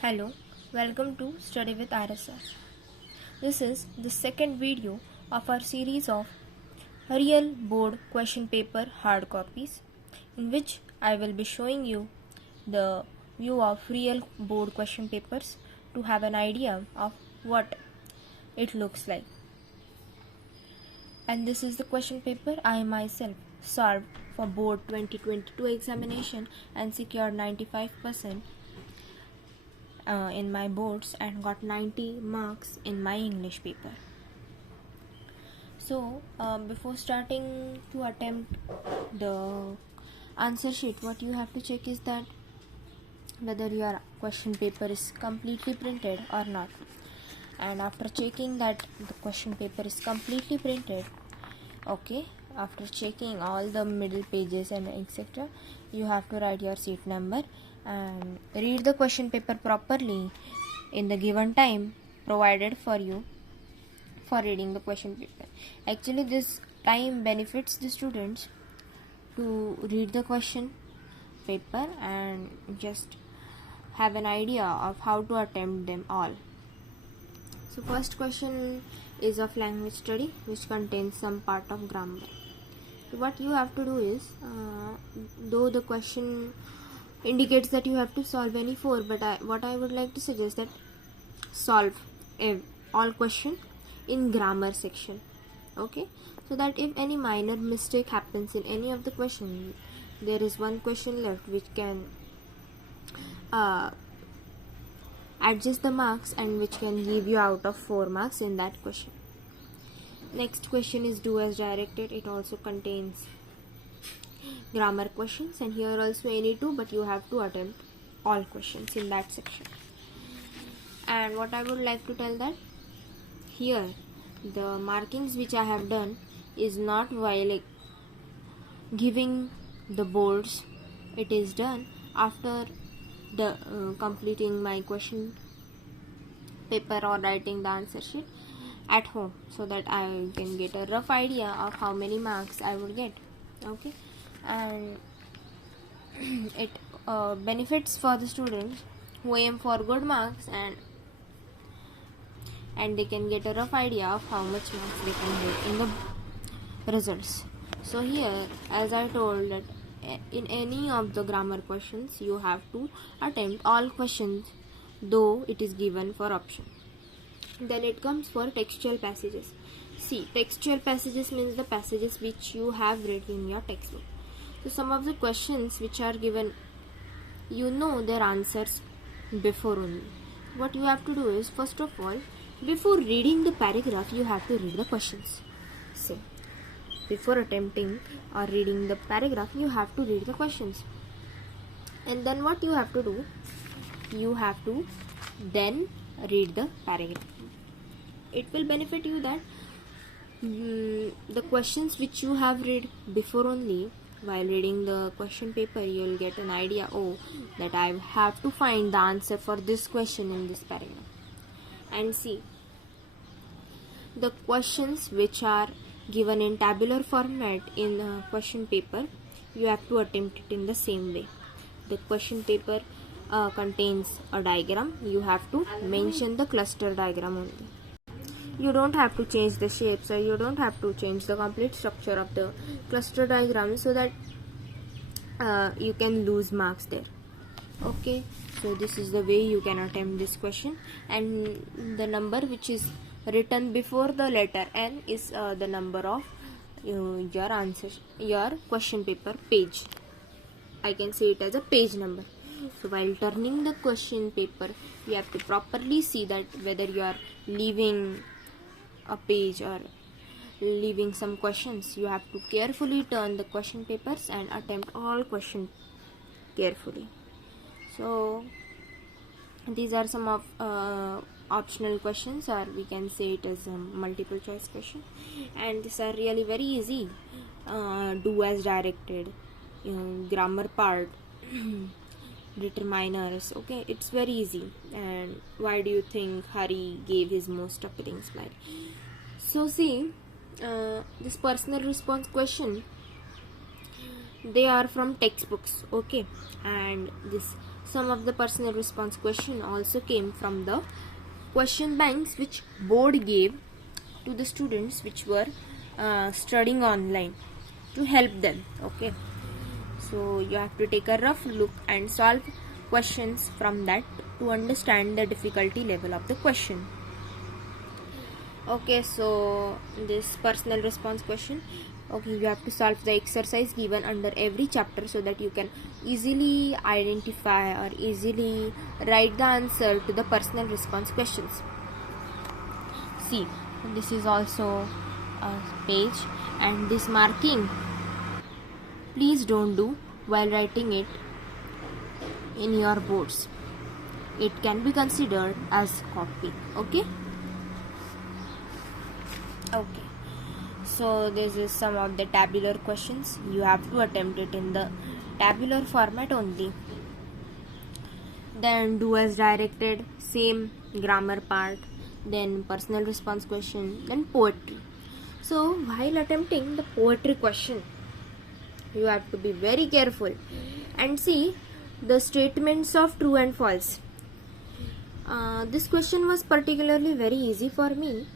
Hello, welcome to Study with RSR. This is the second video of our series of real board question paper hard copies, in which I will be showing you the view of real board question papers to have an idea of what it looks like. And this is the question paper I myself solved for board 2022 examination and secured 95% in my boards and got 90 marks in my English paper. So before starting to attempt the answer sheet, what you have to check is that whether your question paper is completely printed or not. And after checking that the question paper is completely printed, okay, after checking all the middle pages and etc., you have to write your seat number and read the question paper properly in the given time provided for you for reading the question paper. Actually, this time benefits the students to read the question paper and just have an idea of how to attempt them all. So first question is of language study, which contains some part of grammar. So what you have to do is, though the question indicates that you have to solve any four, but what I would like to suggest that solve all question in grammar section, okay, so that if any minor mistake happens in any of the question, there is one question left which can adjust the marks and which can give you out of 4 marks in that question. Next question is do as directed. It also contains grammar questions, and here also any two, but you have to attempt all questions in that section. And what I would like to tell that here the markings which I have done is not while giving the boards. It is done after the completing my question paper or writing the answer sheet at home, so that I can get a rough idea of how many marks I would get, okay. And it benefits for the students who aim for good marks, and they can get a rough idea of how much marks they can get in the results. So here, as I told, that in any of the grammar questions you have to attempt all questions, though it is given for option. Then it comes for textual passages. See, textual passages means the passages which you have read in your textbook. So some of the questions which are given, you know their answers before only. What you have to do is, first of all, before reading the paragraph, you have to read the questions. See, before attempting or reading the paragraph, you have to read the questions. And then what you have to do, you have to then read the paragraph. It will benefit you that the questions which you have read before only, while reading the question paper, you will get an idea, oh, that I have to find the answer for this question in this paragraph. And see, the questions which are given in tabular format in the question paper, you have to attempt it in the same way. The question paper contains a diagram. You have to mention the cluster diagram only. You don't have to change the shapes, or you don't have to change the complete structure of the cluster diagram, so that you can lose marks there, okay. So this is the way you can attempt this question, and the number which is written before the letter N is the number of your answer, your question paper page. I can say it as a page number. So while turning the question paper, you have to properly see that whether you are leaving a page or leaving some questions. You have to carefully turn the question papers and attempt all questions carefully. So these are some of optional questions, or we can say it as a multiple choice question, and these are really very easy. Do as directed, grammar part, determiners, okay, it's very easy. And why do you think Hari gave his most appealing smile? So see, this personal response question, they are from textbooks, okay, and this some of the personal response question also came from the question banks which board gave to the students which were studying online to help them. Okay, so you have to take a rough look and solve questions from that to understand the difficulty level of the question. Okay, so this personal response question, okay, you have to solve the exercise given under every chapter so that you can easily identify or easily write the answer to the personal response questions. See, this is also a page, and this marking please don't do while writing it in your boards. It can be considered as copy. Okay, so this is some of the tabular questions. You have to attempt it in the tabular format only. Then do as directed, same grammar part, then personal response question, then poetry. So while attempting the poetry question, you have to be very careful and see the statements of true and false. This question was particularly very easy for me,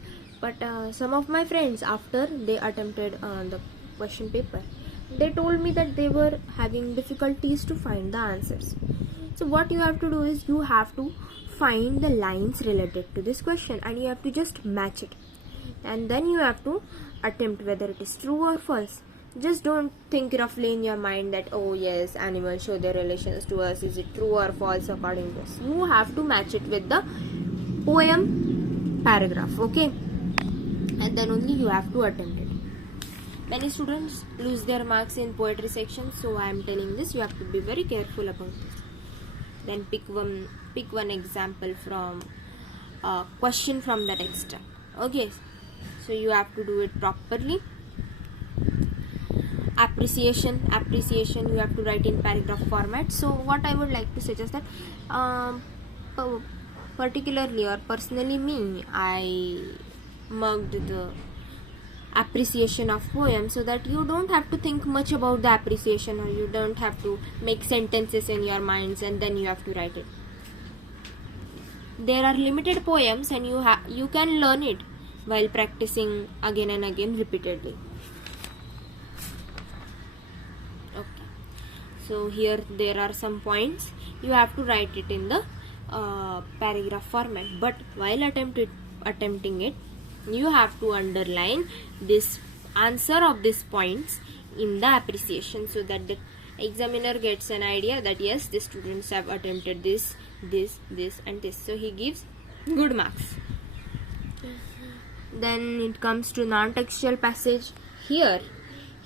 but some of my friends, after they attempted the question paper, they told me that they were having difficulties to find the answers. So what you have to do is you have to find the lines related to this question and you have to just match it, and then you have to attempt whether it is true or false. Just don't think roughly in your mind that, oh yes, animals show their relations to us, is it true or false according to us. You have to match it with the poem paragraph. Okay, and then only you have to attempt it. Many students lose their marks in poetry section, so I am telling this, you have to be very careful about this. Then pick one example from a question from the text. Okay, so you have to do it properly. Appreciation, you have to write in paragraph format. So what I would like to suggest that particularly or personally me, I marked the appreciation of poem so that you don't have to think much about the appreciation, or you don't have to make sentences in your minds and then you have to write it. There are limited poems and you can learn it while practicing again and again repeatedly. Okay, so here there are some points. You have to write it in the paragraph format, but while attempting it, you have to underline this answer of these points in the appreciation so that the examiner gets an idea that yes, the students have attempted this and this, so he gives good marks. Then it comes to non-textual passage. Here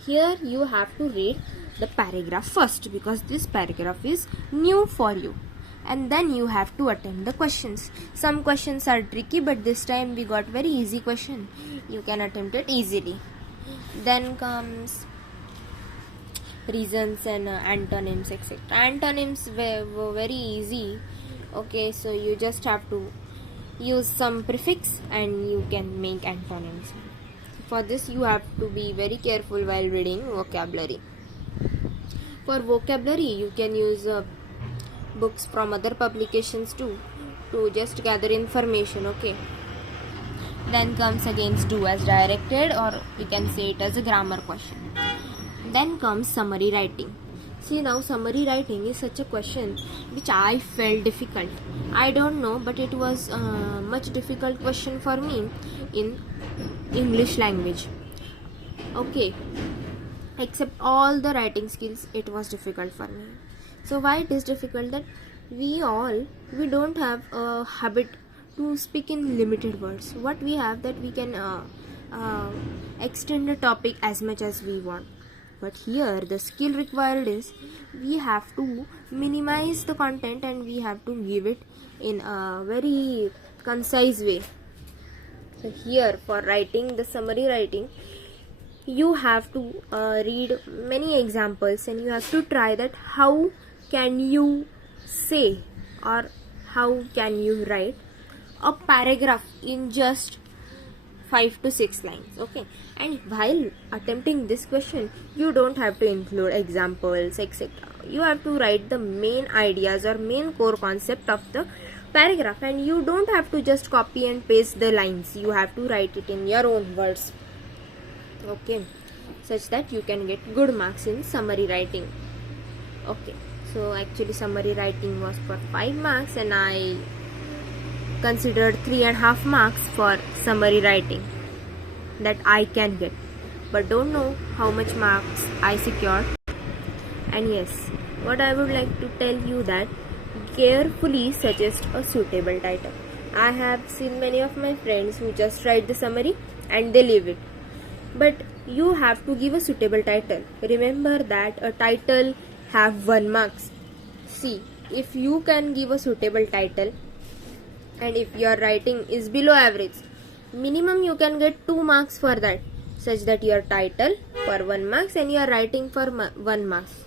you have to read the paragraph first because this paragraph is new for you, and then you have to attempt the questions. Some questions are tricky, but this time we got very easy question. You can attempt it easily. Then comes reasons and antonyms, etc. Antonyms were very easy. Okay, so you just have to use some prefix and you can make antonyms. For this you have to be very careful while reading vocabulary. For vocabulary you can use books from other publications too to just gather information. Okay, then comes against do as directed, or we can say it as a grammar question. Then comes summary writing. See, now summary writing is such a question which I felt difficult. I don't know, but it was a much difficult question for me in English language. Okay, except all the writing skills, it was difficult for me. So why it is difficult? That we don't have a habit to speak in limited words. What we have, that we can extend the topic as much as we want. But here the skill required is we have to minimize the content and we have to give it in a very concise way. So here for writing the summary writing, you have to read many examples and you have to try that how can you say or how can you write a paragraph in just 5 to 6 lines. Okay, and while attempting this question you don't have to include examples, etc. you have to write the main ideas or main core concept of the paragraph, and you don't have to just copy and paste the lines. You have to write it in your own words, okay, such that you can get good marks in summary writing. Okay, so actually summary writing was for 5 marks and I considered 3.5 marks for summary writing that I can get, but don't know how much marks I secured. And yes, what I would like to tell you that carefully suggest a suitable title. I have seen many of my friends who just write the summary and they leave it, but you have to give a suitable title. Remember that a title have 1 marks. See, if you can give a suitable title and if your writing is below average, minimum you can get 2 marks for that, such that your title for 1 marks and your writing for 1 marks.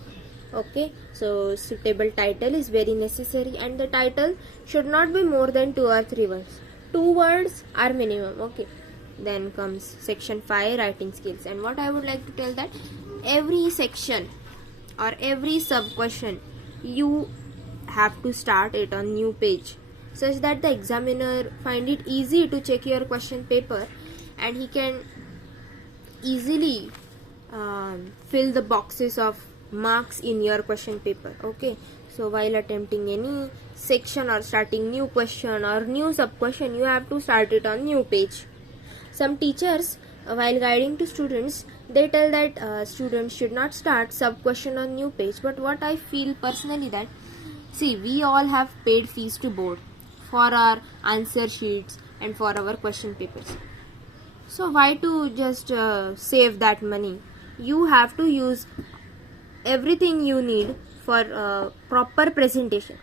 Okay, so suitable title is very necessary, and the title should not be more than 2 or 3 words. 2 words are minimum. Okay, then comes section 5, writing skills. And what I would like to tell that every section or every sub question you have to start it on new page, such that the examiner find it easy to check your question paper and he can easily fill the boxes of marks in your question paper. Okay, so while attempting any section or starting new question or new sub question, you have to start it on new page. Some teachers, while guiding to students, they tell that students should not start sub question on new page, but what I feel personally that, see, we all have paid fees to board for our answer sheets and for our question papers, so why to just save that money? You have to use everything you need for proper presentation.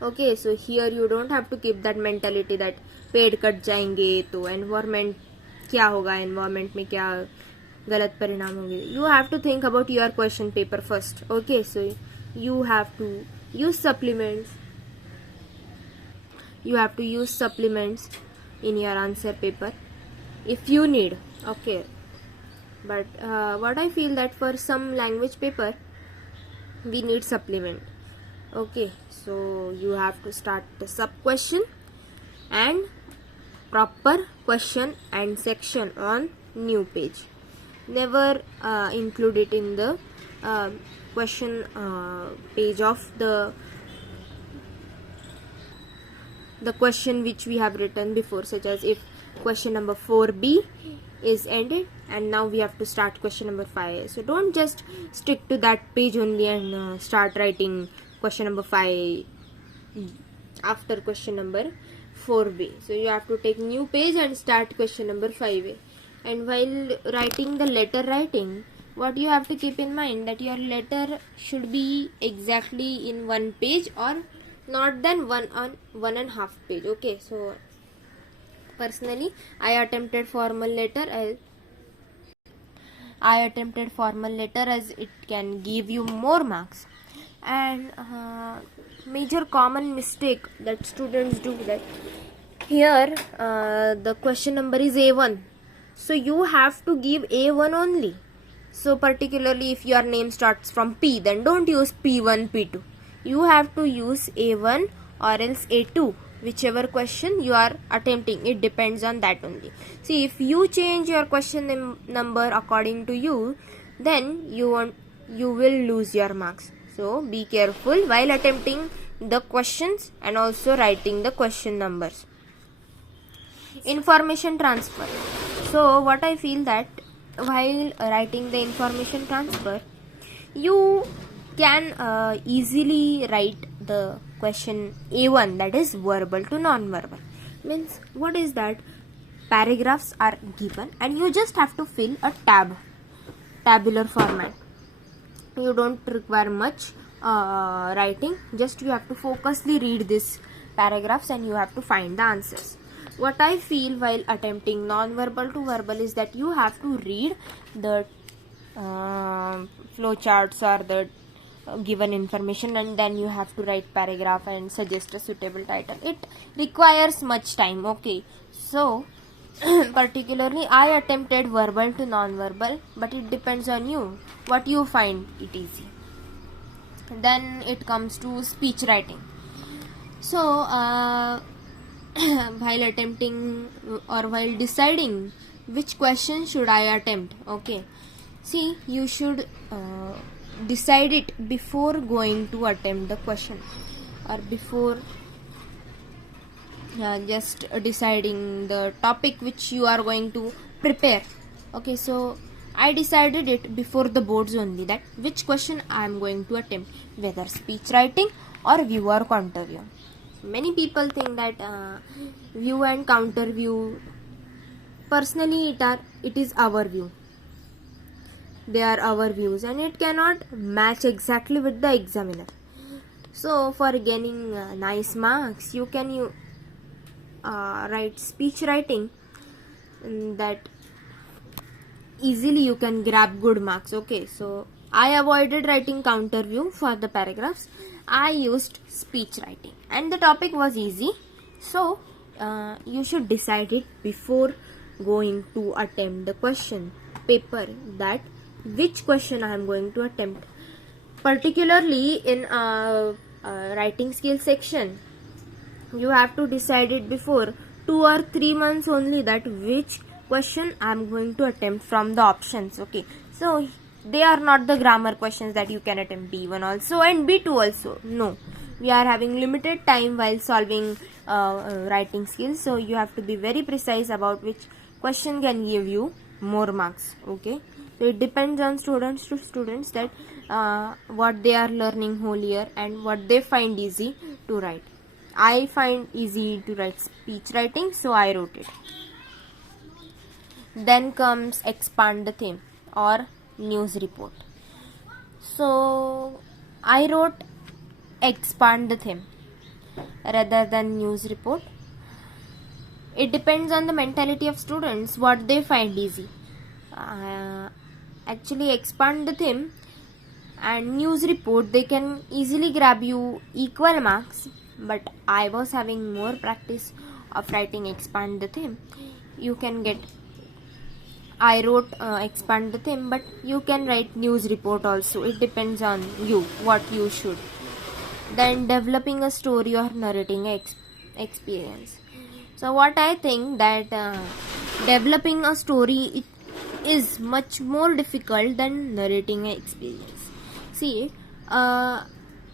Okay, so here you don't have to keep that mentality that पेड़ cut जाएंगे तो environment क्या होगा, environment में क्या गलत परिणाम होंगे. You have to think about your question paper first. Okay, so you have to use supplements. You have to use supplements in your answer paper if you need. Okay, but what I feel that for some language paper we need supplement. Okay, so you have to start the sub question and proper question and section on new page. Never include it in the question page of the question which we have written before, such as if question number 4b is ended and now we have to start question number 5. So don't just stick to that page only and start writing question number 5 after question number 4b. So you have to take new page and start question number 5a. And while writing the letter writing, what you have to keep in mind that your letter should be exactly in 1 page or not than 1.5 page. Okay, so personally I attempted formal letter as it can give you more marks. And major common mistake that students do, that here the question number is A1, so you have to give A1 only. So particularly if your name starts from P, then don't use P1, P2. You have to use A1 or else A2, whichever question you are attempting. It depends on that only. See, if you change your question number according to you, then you will lose your marks. So be careful while attempting the questions and also writing the question numbers. Information transfer. So what I feel that while writing the information transfer, you can easily write the question A1, that is verbal to non-verbal. Means what is that? Paragraphs are given and you just have to fill a tabular format. You don't require much writing, just you have to focusly read these paragraphs and you have to find the answers. What I feel while attempting non-verbal to verbal is that you have to read the flowcharts or the given information and then you have to write paragraph and suggest a suitable title. It requires much time. Okay, so particularly I attempted verbal to non-verbal, but it depends on you what you find it easy. Then it comes to speech writing. So while attempting or while deciding which question should I attempt, okay, see, you should decide it before going to attempt the question, or before just deciding the topic which you are going to prepare. Okay, so I decided it before the boards only, that which question I am going to attempt, whether speech writing or view or counter view. Many people think that view and counter view, personally it is our view, they are our views, and it cannot match exactly with the examiner. So for gaining nice marks, you can write speech writing, that easily you can grab good marks. Okay, so I avoided writing counter view for the paragraphs. I used speech writing, and the topic was easy. So you should decide it before going to attempt the question paper, that which question I am going to attempt. Particularly in writing skill section, you have to decide it before 2 or 3 months only, that which question I am going to attempt from the options. Okay, so they are not the grammar questions that you can attempt B1 also and B2 also. No, we are having limited time while solving writing skills, so you have to be very precise about which question can give you more marks. Okay, so it depends on students to students, that what they are learning whole year and what they find easy to write. I find easy to write speech writing, so I wrote it. Then comes expand the theme or news report. So I wrote expand the theme rather than news report. It depends on the mentality of students, what they find easy. Actually, expand the theme and news report, they can easily grab you equal marks, but I was having more practice of writing expand the theme. You can get, I wrote expand the theme, but you can write news report also. It depends on you, what you should. Then developing a story or narrating experience. So what I think, that developing a story is much more difficult than narrating an experience. See,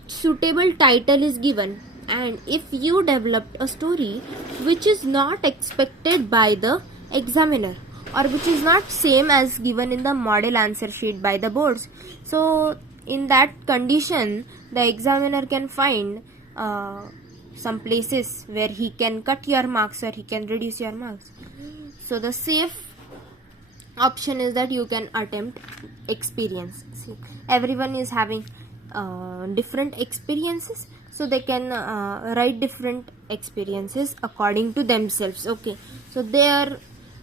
suitable title is given, and if you developed a story which is not expected by the examiner, or which is not same as given in the model answer sheet by the boards, so in that condition the examiner can find some places where he can cut your marks or he can reduce your marks. So the safe option is that you can attempt experience. See, everyone is having different experiences, so they can write different experiences according to themselves. Okay, so there,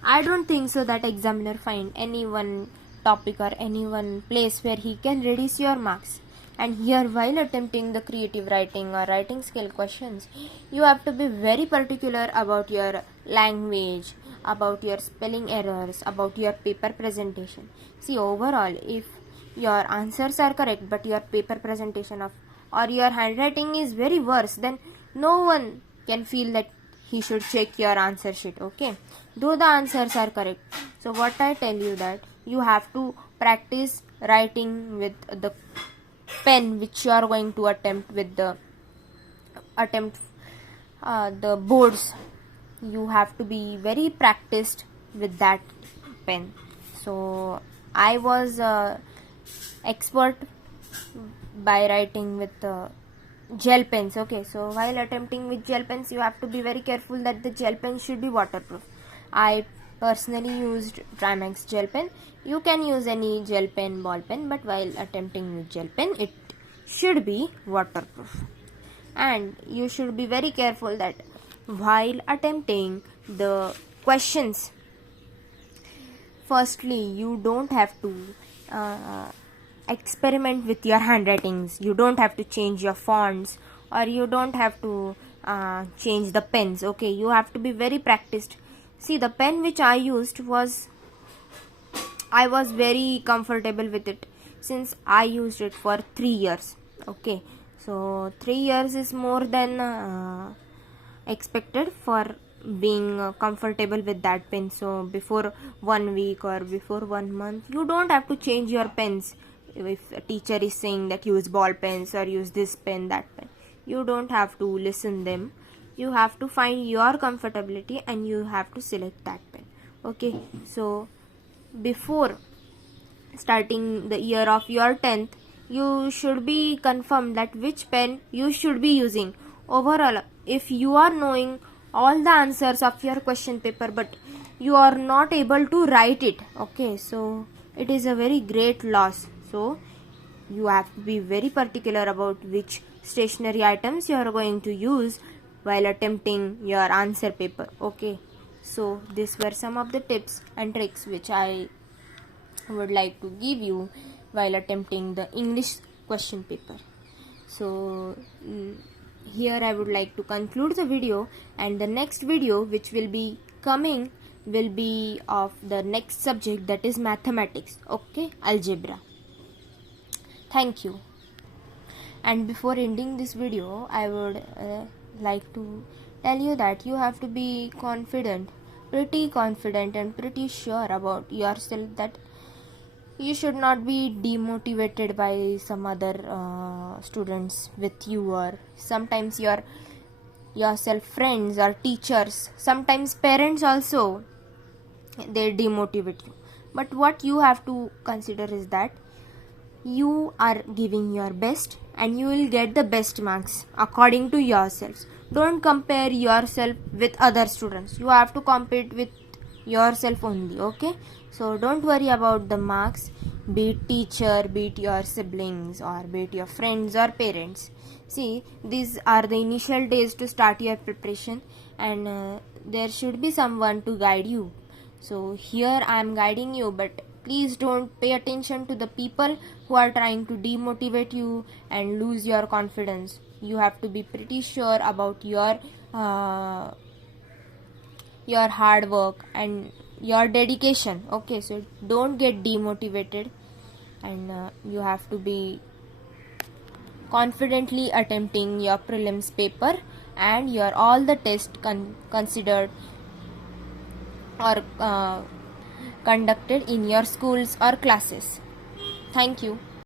I don't think so that examiner find any one topic or any one place where he can reduce your marks. And here, while attempting the creative writing or writing skill questions, you have to be very particular about your language, about your spelling errors, about your paper presentation. See, overall, if your answers are correct but your paper presentation or your handwriting is very worse, then no one can feel that he should check your answer sheet. Okay, though the answers are correct. So what I tell you, that you have to practice writing with the pen which you are going to attempt with the boards. You have to be very practiced with that pen. So I was expert by writing with gel pens. Okay, so while attempting with gel pens, you have to be very careful that the gel pen should be waterproof. I personally used Trimax gel pen. You can use any gel pen, ball pen, but while attempting with gel pen, it should be waterproof. And you should be very careful that while attempting the questions, firstly, you don't have to experiment with your handwritings. You don't have to change your fonts, or you don't have to change the pens. Okay, you have to be very practiced. See, the pen which I used I was very comfortable with it, since I used it for 3 years. Okay, so 3 years is more than expected for being comfortable with that pen. So before 1 week or before 1 month, you don't have to change your pens. If a teacher is saying that use ball pens or use this pen, that pen, you don't have to listen them. You have to find your comfortability and you have to select that pen. Okay, so before starting the year of your 10th, you should be confirmed that which pen you should be using. Overall, if you are knowing all the answers of your question paper but you are not able to write it, okay, so it is a very great loss. So you have to be very particular about which stationery items you are going to use while attempting your answer paper. Okay, so these were some of the tips and tricks which I would like to give you while attempting the English question paper. So here I would like to conclude the video, and the next video which will be coming will be of the next subject, that is mathematics. Okay, algebra. Thank you. And before ending this video, I would like to tell you that you have to be confident, pretty confident and pretty sure about yourself, that you should not be demotivated by some other students with you, or sometimes yourself friends or teachers, sometimes parents also, they demotivate you. But what you have to consider is that you are giving your best and you will get the best marks according to yourselves. Don't compare yourself with other students. You have to compete with yourself only. Okay, so don't worry about the marks, be it teacher, be it your siblings, or be it your friends or parents. See, these are the initial days to start your preparation, and there should be someone to guide you. So here I am guiding you, but please don't pay attention to the people who are trying to demotivate you and lose your confidence. You have to be pretty sure about your hard work and your dedication. Okay, so don't get demotivated, and you have to be confidently attempting your prelims paper and your all the tests considered or conducted in your schools or classes. Thank you.